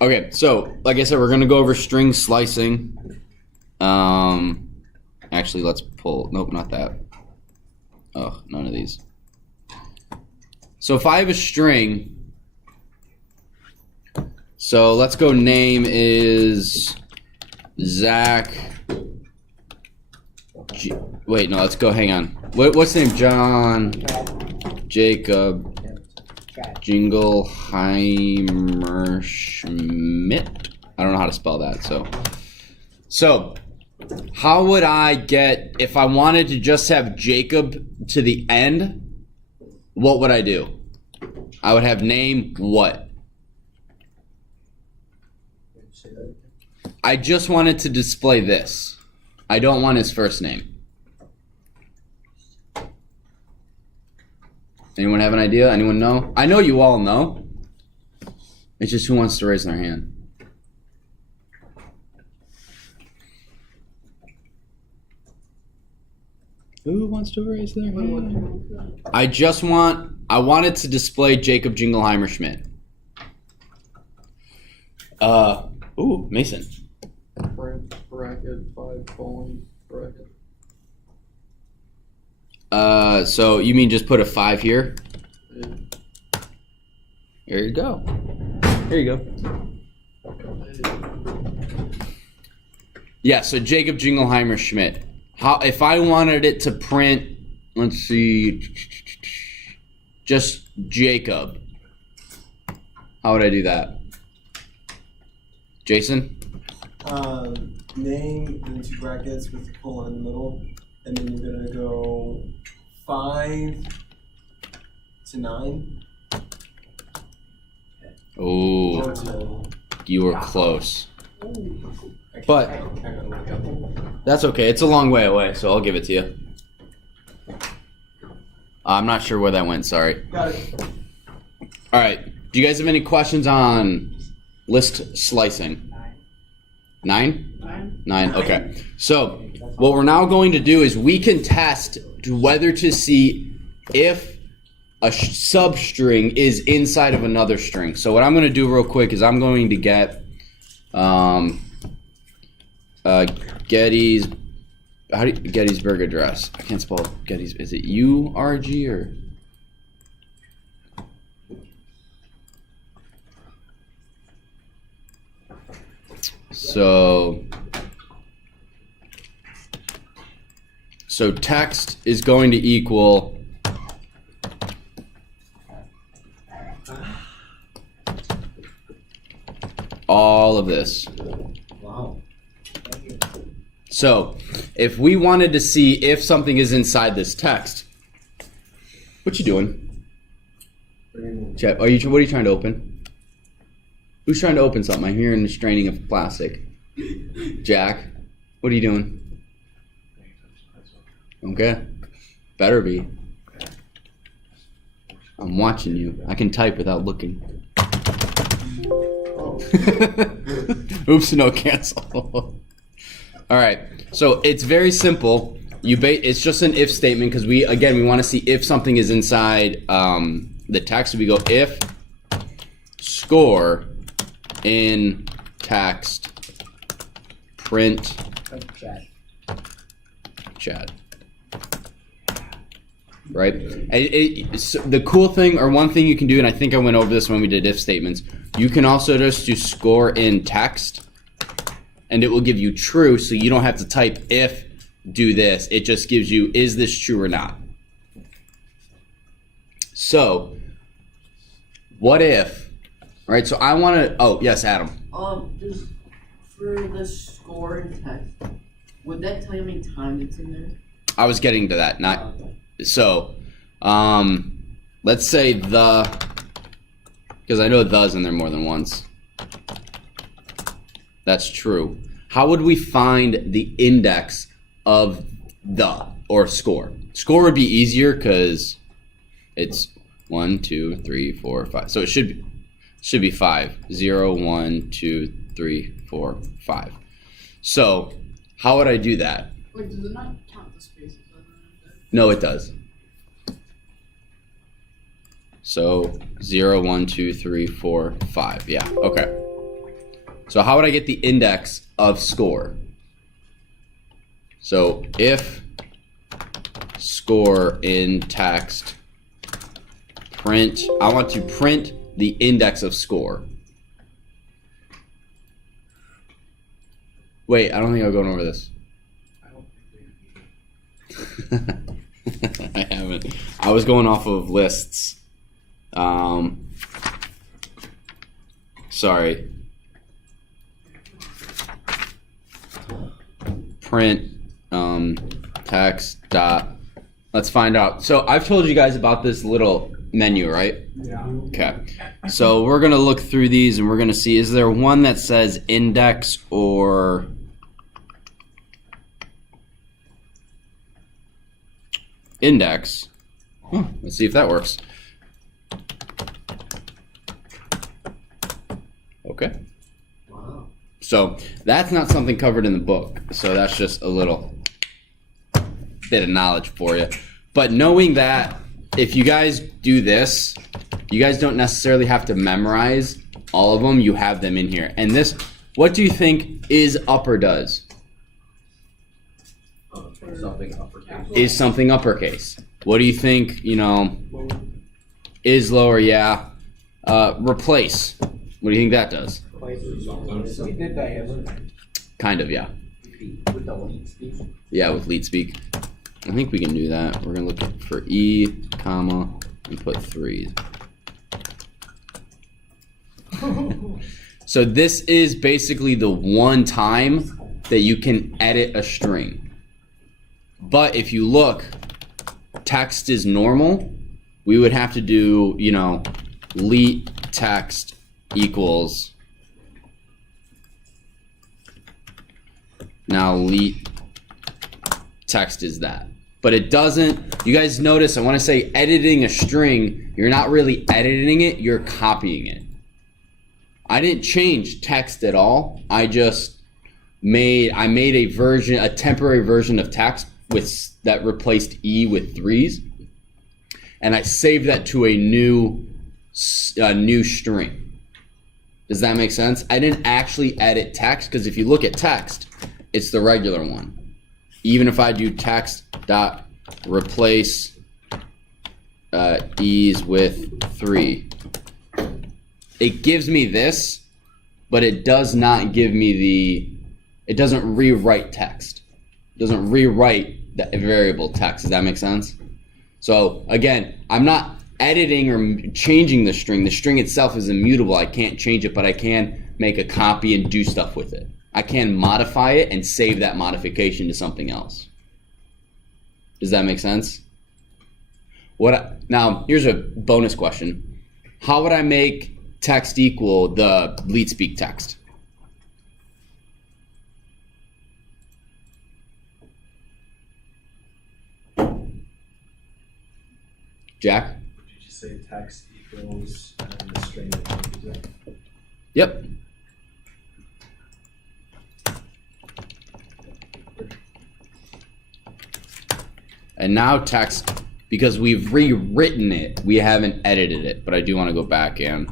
Okay, so like I said, we're gonna go over string slicing. Actually, let's pull. Nope, not that. Oh, none of these. So if I have a string, so let's go. Name is Zach. Wait, no, let's go. Hang on. What's the name? John, Jacob, Jingleheimer Schmidt. I don't know how to spell that. So how would I get if I wanted to just have Jacob to the end? What would I do? I would have name what? I just wanted to display this. I don't want his first name. Anyone have an idea? Anyone know? I know you all know. It's just who wants to raise their hand. Who wants to raise their hand? I wanted to display Jacob Jingleheimer Schmidt. Ooh, Mason. Bracket 5 colon bracket. So you mean just put a 5 here? Yeah. There you go. There you go. Yeah, so Jacob Jingleheimer Schmidt. How if I wanted it to print, let's see, just Jacob. How would I do that? Jason? Name in 2 brackets with a colon in the middle, and then you're gonna go 5 to 9. Oh, Or to, you were close. but But that's okay. It's a long way away, so I'll give it to you. I'm not sure where that went. Sorry. got it. All right. Do you guys have any questions on list slicing? 9? 9. Okay. So what we're now going to do is we can test whether to see if a substring is inside of another string. So what I'm going to do real quick is I'm going to get Gettysburg Address. I can't spell Gettys. Is it U-R-G or? So text is going to equal all of this. Wow. So if we wanted to see if something is inside this text, what you doing? Chet, what are you trying to open? Who's trying to open something? I'm hearing the straining of plastic. Jack, what are you doing? Okay. Better be. I'm watching you. I can type without looking. Oops, no cancel. All right. So it's very simple. It's just an if statement because we want to see if something is inside the text. We go if score in text print chat. Right? The cool thing, or one thing you can do, and I think I went over this when we did if statements, you can also just do score in text, and it will give you true, so you don't have to type if do this. It just gives you, is this true or not? So, what if, right, so I want to, oh, yes, Adam. Just for the score in text, would that tell you how many times it's in there? I was getting to that, not... So, let's say the, because I know the's in there more than once. That's true. How would we find the index of the or score? Score would be easier because it's 1, 2, 3, 4, 5. So it should be 5. 0, 1, 2, 3, 4, 5. So how would I do that? Wait, does it not count the spaces? No, it does. So 0, 1, 2, 3, 4, 5. Yeah. Okay. So how would I get the index of score? So if score in text print, I want to print the index of score. Wait, I don't think I'm going over this. I haven't. I was going off of lists. Sorry. Print text dot. Let's find out. So I've told you guys about this little menu, right? Yeah. Okay. So we're gonna look through these and we're gonna see, is there one that says index or index? Let's see if that works. Okay. Wow. So that's not something covered in the book. So that's just a little bit of knowledge for you. But knowing that if you guys do this, you guys don't necessarily have to memorize all of them. You have them in here. And this, what do you think is upper does? Something uppercase. Is something uppercase? What do you think, you know, is lower? Yeah. Replace. What do you think that does? We did that yesterday. Kind of, yeah. With the lead speech. Yeah, with lead speak. I think we can do that. We're gonna look for E, comma, and put 3. So this is basically the one time that you can edit a string. But if you look, text is normal. We would have to do, you know, leet text equals. Now leet text is that. But it doesn't, you guys notice, I want to say editing a string, you're not really editing it, you're copying it. I didn't change text at all. I just made a version, a temporary version of text with that replaced E with 3s. And I saved that to a new string. Does that make sense? I didn't actually edit text because if you look at text, it's the regular one. Even if I do text dot replace e's with 3, it gives me this, but it does not give me it doesn't rewrite text. It doesn't rewrite the variable text. Does that make sense? So again, I'm not editing or changing the string. The string itself is immutable. I can't change it, but I can make a copy and do stuff with it. I can modify it and save that modification to something else. Does that make sense? Now, here's a bonus question. How would I make text equal the leet speak text? Jack? Did you say text equals the string that you're using? Yep. And now text, because we've rewritten it, we haven't edited it, but I do want to go back in.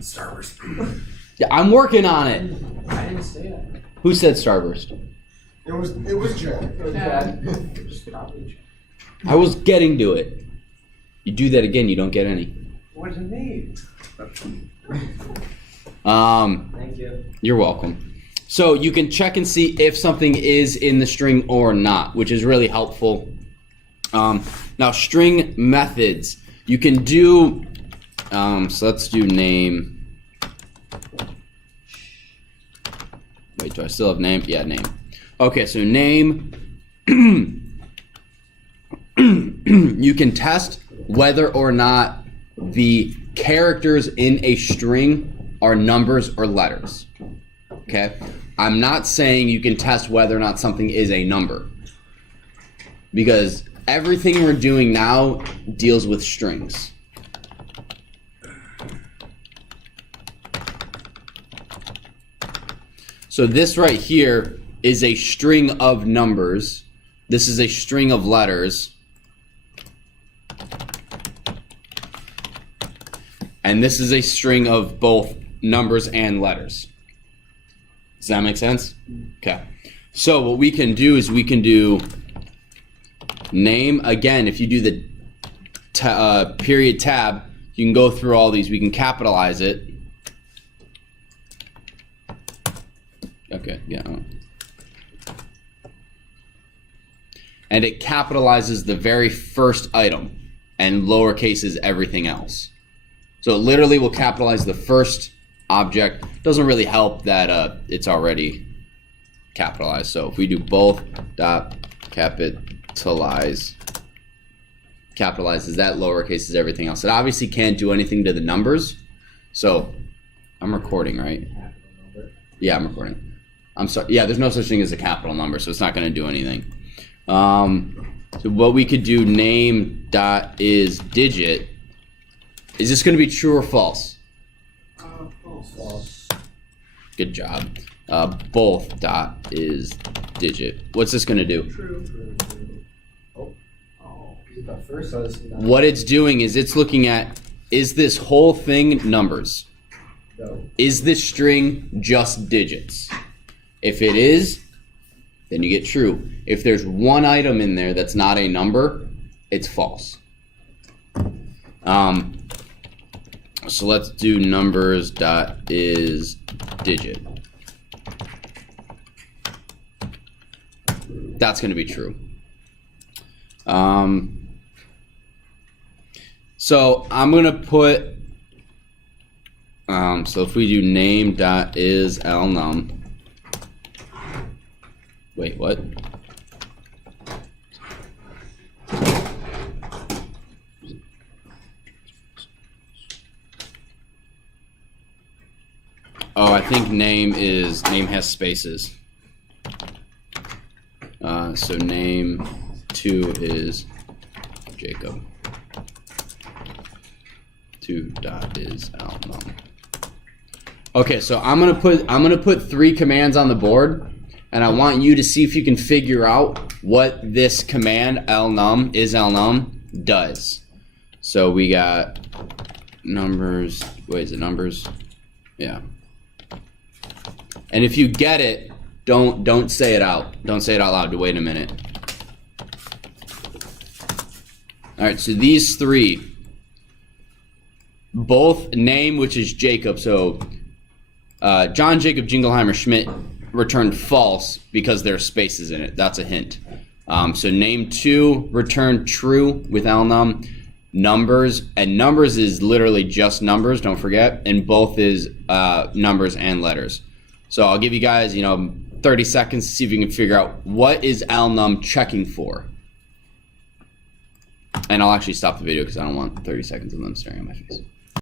Starburst. Yeah, I'm working on it. I didn't say that. Who said Starburst? It was Jack. It was bad. Just probably. I was getting to it. You do that again, you don't get any. What does it mean? Thank you. You're welcome. So you can check and see if something is in the string or not, which is really helpful. Now string methods, you can do, so let's do name. Wait, do I still have name? Yeah, name. Okay, so name, you can test whether or not the characters in a string are numbers or letters. Okay? I'm not saying you can test whether or not something is a number, because everything we're doing now deals with strings. So this right here is a string of numbers. This is a string of letters. And this is a string of both numbers and letters. Does that make sense? Okay. So what we can do is we can do name. Again, if you do the period tab, you can go through all these. We can capitalize it. Okay, yeah. And it capitalizes the very first item and lowercases everything else. So it literally will capitalize the first object. Doesn't really help that it's already capitalized. So if we do both dot capitalizes that, lowercases everything else. It obviously can't do anything to the numbers. So I'm recording, right? Yeah, I'm recording. I'm sorry. Yeah, there's no such thing as a capital number, so it's not going to do anything. So what we could do, name dot is digit. Is this going to be true or false? False. Good job. Both dot is digit. What's this going to do? True. Oh, is it the first or is it not? What it's doing is it's looking at, is this whole thing numbers? No. Is this string just digits? If it is, then you get true. If there's one item in there that's not a number, it's false. So let's do numbers dot is digit. That's going to be true. So I'm going to put, so if we do name dot is lnum. Wait, what? Oh, I think name has spaces. So name 2 is Jacob. 2 dot is lnum. Okay, so I'm gonna put 3 commands on the board, and I want you to see if you can figure out what this command lnum does. So we got numbers. Wait, is it numbers? Yeah. And if you get it, don't say it out. Don't say it out loud. Wait a minute. All right. So these 3, both name, which is Jacob. So John Jacob Jingleheimer Schmidt returned false because there are spaces in it. That's a hint. So name 2 returned true with lnum. Numbers, and numbers is literally just numbers, don't forget, and both is numbers and letters. So I'll give you guys 30 seconds to see if you can figure out what is lnum checking for. And I'll actually stop the video because I don't want 30 seconds of them staring at my face.